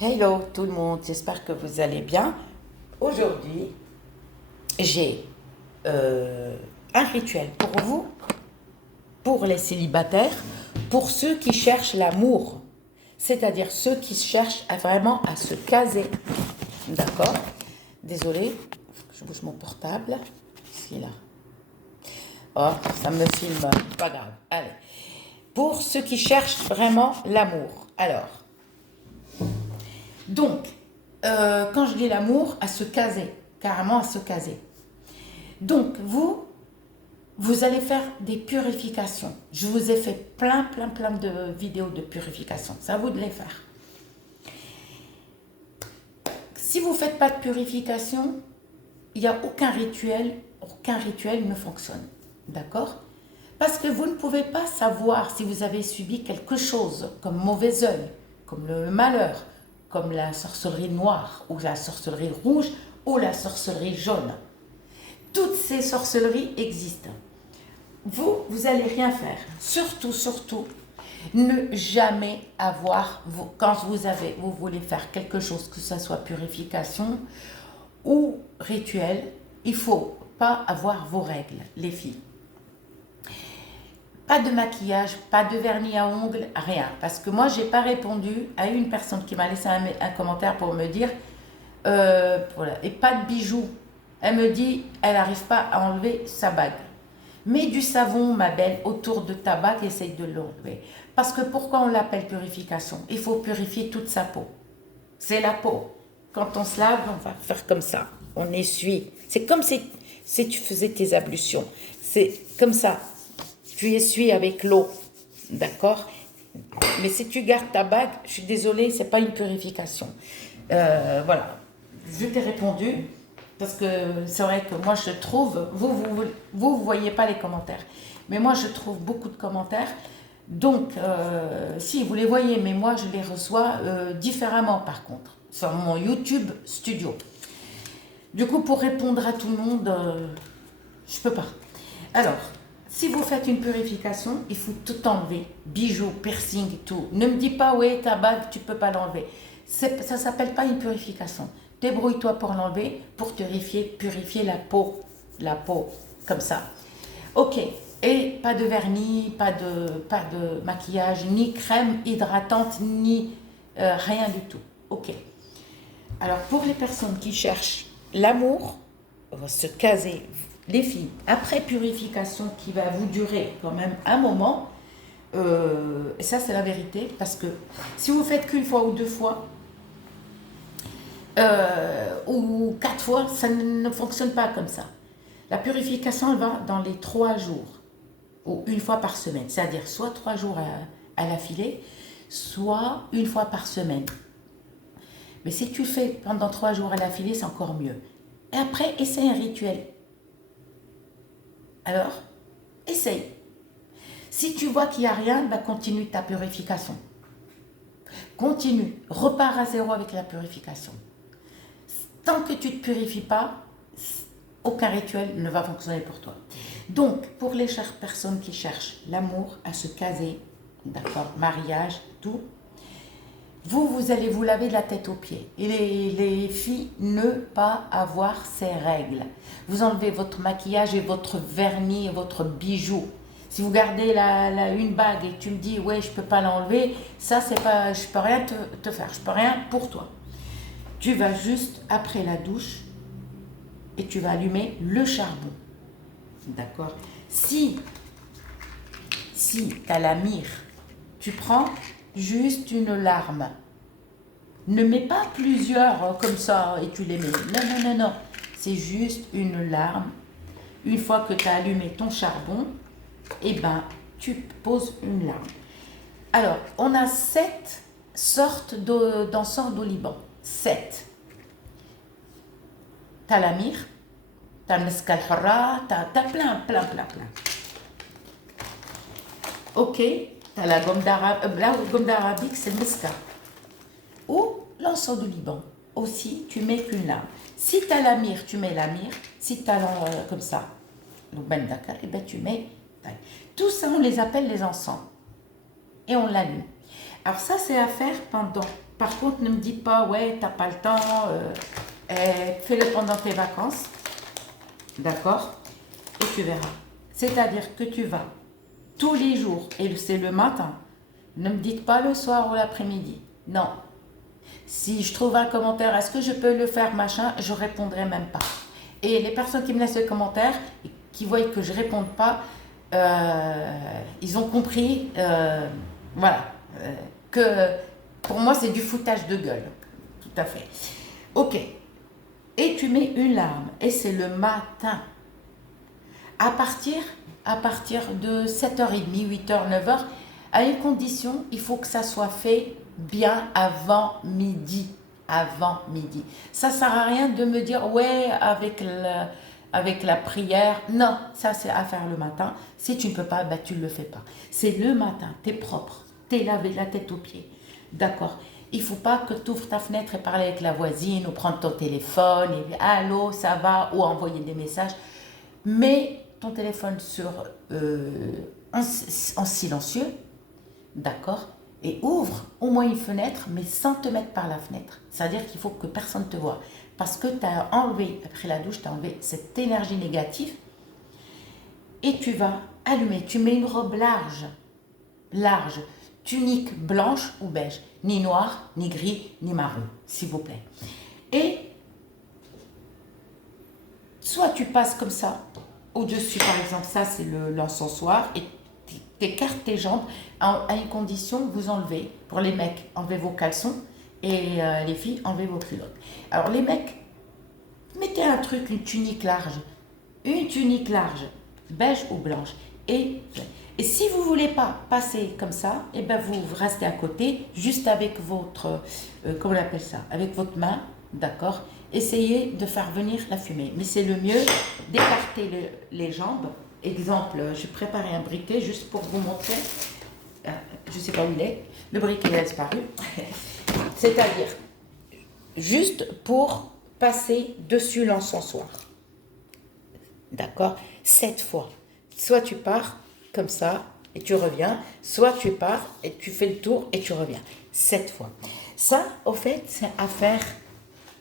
Hello tout le monde, j'espère que vous allez bien. Aujourd'hui, j'ai un rituel pour vous, pour les célibataires, pour ceux qui cherchent l'amour, c'est-à-dire ceux qui cherchent vraiment à se caser. D'accord? Désolée, je bouge mon portable. Ici, là. Oh, ça me filme, pas grave. Allez. Pour ceux qui cherchent vraiment l'amour. Alors, donc, quand je dis l'amour, à se caser, carrément à se caser. Donc, vous allez faire des purifications. Je vous ai fait plein de vidéos de purification. C'est à vous de les faire. Si vous ne faites pas de purification, il n'y a aucun rituel ne fonctionne. D'accord? Parce que vous ne pouvez pas savoir si vous avez subi quelque chose comme mauvais œil, comme le malheur, comme la sorcellerie noire, ou la sorcellerie rouge, ou la sorcellerie jaune. Toutes ces sorcelleries existent. Vous allez rien faire. Surtout, ne jamais avoir, quand vous voulez faire quelque chose, que ce soit purification ou rituel, il ne faut pas avoir vos règles, les filles. Pas de maquillage, pas de vernis à ongles, rien. Parce que moi, j'ai pas répondu à une personne qui m'a laissé un commentaire pour me dire, voilà, et pas de bijoux. Elle me dit, elle n'arrive pas à enlever sa bague. Mets du savon, ma belle, autour de ta bague, essaye de l'enlever. Parce que pourquoi on l'appelle purification? Il faut purifier toute sa peau. C'est la peau. Quand on se lave, on va faire comme ça. On essuie. C'est comme si tu faisais tes ablutions. C'est comme ça. Tu essuies avec l'eau. D'accord? Mais si tu gardes ta bague, je suis désolée, c'est pas une purification. Voilà. Je t'ai répondu. Parce que c'est vrai que moi je trouve, vous voyez pas les commentaires, mais moi je trouve beaucoup de commentaires. Donc, si vous les voyez, mais moi je les reçois différemment par contre, sur mon YouTube Studio. Du coup, pour répondre à tout le monde, je peux pas. Alors, si vous faites une purification, il faut tout enlever, bijoux, piercing, tout. Ne me dis pas, ouais, ta bague, tu peux pas l'enlever. Ça s'appelle pas une purification. Débrouille-toi pour l'enlever, pour purifier la peau, comme ça. Ok, et pas de vernis, pas de maquillage, ni crème hydratante, ni rien du tout. Ok. Alors pour les personnes qui cherchent l'amour, on va se caser, les filles, après purification qui va vous durer quand même un moment, et ça c'est la vérité, parce que si vous faites qu'une fois ou deux fois, ou quatre fois, ça ne fonctionne pas comme ça. La purification, elle va dans les 3 jours, ou une fois par semaine, c'est-à-dire soit 3 jours à l'affilée, soit une fois par semaine. Mais si tu fais pendant 3 jours à l'affilée, c'est encore mieux. Et après, essaye un rituel. Alors, essaye. Si tu vois qu'il n'y a rien, bah continue ta purification. Continue. Repars à zéro avec la purification. Tant que tu ne te purifies pas, aucun rituel ne va fonctionner pour toi. Donc, pour les chères personnes qui cherchent l'amour, à se caser, d'accord, mariage, tout, vous allez vous laver de la tête aux pieds. Et les filles, ne pas avoir ces règles. Vous enlevez votre maquillage et votre vernis et votre bijou. Si vous gardez une bague et tu me dis, ouais, je peux pas l'enlever, ça, c'est pas, je peux rien te faire, je peux rien pour toi. Tu vas juste, après la douche, et tu vas allumer le charbon. D'accord? Si tu as la myrrhe, tu prends juste une larme. Ne mets pas plusieurs comme ça et tu les mets. Non. C'est juste une larme. Une fois que tu as allumé ton charbon, eh ben, tu poses une larme. Alors, on a 7 sortes d'encens au Liban. 7. Tu as la myrrhe, tu as le mescal harra, tu as plein. Ok, tu as la gomme d'arabique, c'est le mescal. Ou l'encens du Liban. Aussi, tu mets qu'une larme. Si tu as la myrrhe, tu mets la myrrhe. Si tu as comme ça, le ben dakar, et ben tu mets. Tout ça, on les appelle les encens. Et on l'allume. Alors ça, c'est à faire Par contre, ne me dis pas, ouais, t'as pas le temps, fais-le pendant tes vacances, d'accord? Et tu verras. C'est-à-dire que tu vas tous les jours, et c'est le matin. Ne me dites pas le soir ou l'après-midi. Non. Si je trouve un commentaire, est-ce que je peux le faire, machin, je répondrai même pas. Et les personnes qui me laissent le commentaire, qui voient que je ne réponds pas, ils ont compris, voilà, que pour moi c'est du foutage de gueule. Tout à fait. Ok. Et tu mets une larme, et c'est le matin. À partir de 7h30, 8h, 9h, à une condition, il faut que ça soit fait bien avant midi. Avant midi. Ça ne sert à rien de me dire, ouais, avec la prière. Non, ça c'est à faire le matin. Si tu ne peux pas, ben, tu ne le fais pas. C'est le matin, tu es propre, tu es lavé la tête aux pieds. D'accord. Il ne faut pas que tu ouvres ta fenêtre et parler avec la voisine ou prendre ton téléphone et allô, ça va, ou envoyer des messages. Mets ton téléphone en silencieux, d'accord, et ouvre au moins une fenêtre, mais sans te mettre par la fenêtre. C'est-à-dire qu'il faut que personne te voie. Parce que tu as enlevé, après la douche, tu as enlevé cette énergie négative et tu vas allumer. Tu mets une robe large, tunique blanche ou beige, ni noir, ni gris, ni marron, s'il vous plaît. Et soit tu passes comme ça, au-dessus par exemple, ça c'est l'encensoir, et t'écartes tes jambes à une condition, vous enlevez, pour les mecs, enlevez vos caleçons, et les filles, enlevez vos culottes. Alors les mecs, mettez un truc, une tunique large, beige ou blanche, et si vous ne voulez pas passer comme ça, et ben vous restez à côté, juste avec votre, comment on appelle ça, avec votre main, d'accord. Essayez de faire venir la fumée, mais c'est le mieux d'écarter les jambes. Exemple, j'ai préparé un briquet juste pour vous montrer. Je ne sais pas où il est, le briquet a disparu. C'est-à-dire, juste pour passer dessus l'encensoir. D'accord? 7 fois. Soit tu pars comme ça et tu reviens, soit tu pars et tu fais le tour et tu reviens. 7 fois. Ça, au fait, c'est à faire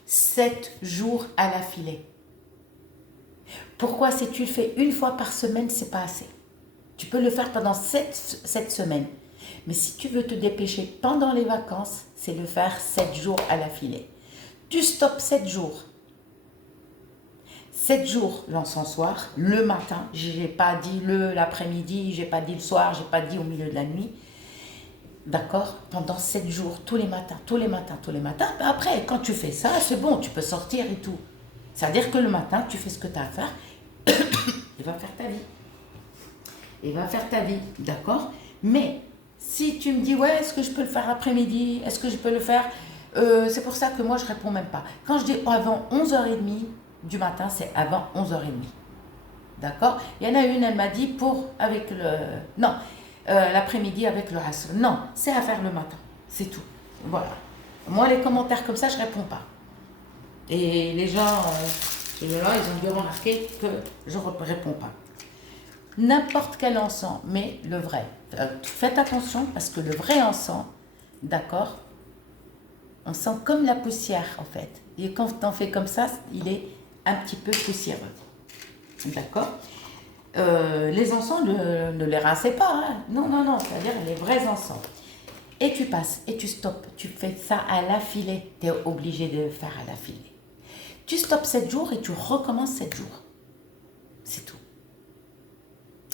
7 jours à l'affilée. Pourquoi? Si tu le fais une fois par semaine, c'est pas assez. Tu peux le faire pendant 7 semaines. Mais si tu veux te dépêcher pendant les vacances, c'est le faire 7 jours à l'affilée. Tu stoppes 7 jours. 7 jours l'encensoir, le matin, je n'ai pas dit l'après-midi, je n'ai pas dit le soir, je n'ai pas dit au milieu de la nuit. D'accord? Pendant 7 jours, tous les matins. Après, quand tu fais ça, c'est bon, tu peux sortir et tout. C'est-à-dire que le matin, tu fais ce que tu as à faire, il va faire ta vie. D'accord? Mais si tu me dis, ouais, est-ce que je peux le faire après-midi? Est-ce que je peux le faire? C'est pour ça que moi, je ne réponds même pas. Quand je dis avant 11h30 du matin, c'est avant 11h30. D'accord? Il y en a une, elle m'a dit l'après-midi avec le asr. Non, c'est à faire le matin. C'est tout. Voilà. Moi, les commentaires comme ça, je ne réponds pas. Et les gens, là, ils ont bien remarqué que je ne réponds pas. N'importe quel encens, mais le vrai. Faites attention parce que le vrai encens, d'accord, on sent comme la poussière en fait. Et quand on fait comme ça, il est un petit peu poussiéreux. D'accord? Les encens, ne les rincez pas. Hein. Non, c'est-à-dire les vrais encens. Et tu passes, et tu stoppes. Tu fais ça à l'affilée. Tu es obligé de le faire à l'affilée. Tu stoppes 7 jours et tu recommences 7 jours. C'est tout.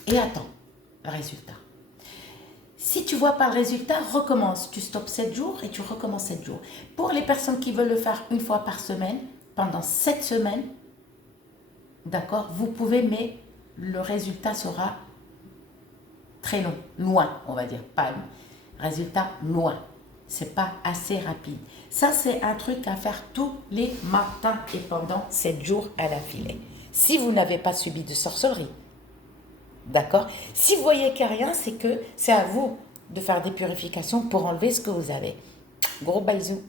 Et attends le résultat. Si tu ne vois pas le résultat, recommence. Tu stoppes 7 jours et tu recommences 7 jours. Pour les personnes qui veulent le faire une fois par semaine, pendant 7 semaines, d'accord, vous pouvez, mais le résultat sera très long, loin, on va dire, pas long. Résultat loin, c'est pas assez rapide. Ça, c'est un truc à faire tous les matins et pendant 7 jours à l'affilée. Si vous n'avez pas subi de sorcellerie, d'accord? Si vous voyez qu'il n'y a rien, c'est que c'est à vous de faire des purifications pour enlever ce que vous avez. Gros bisous.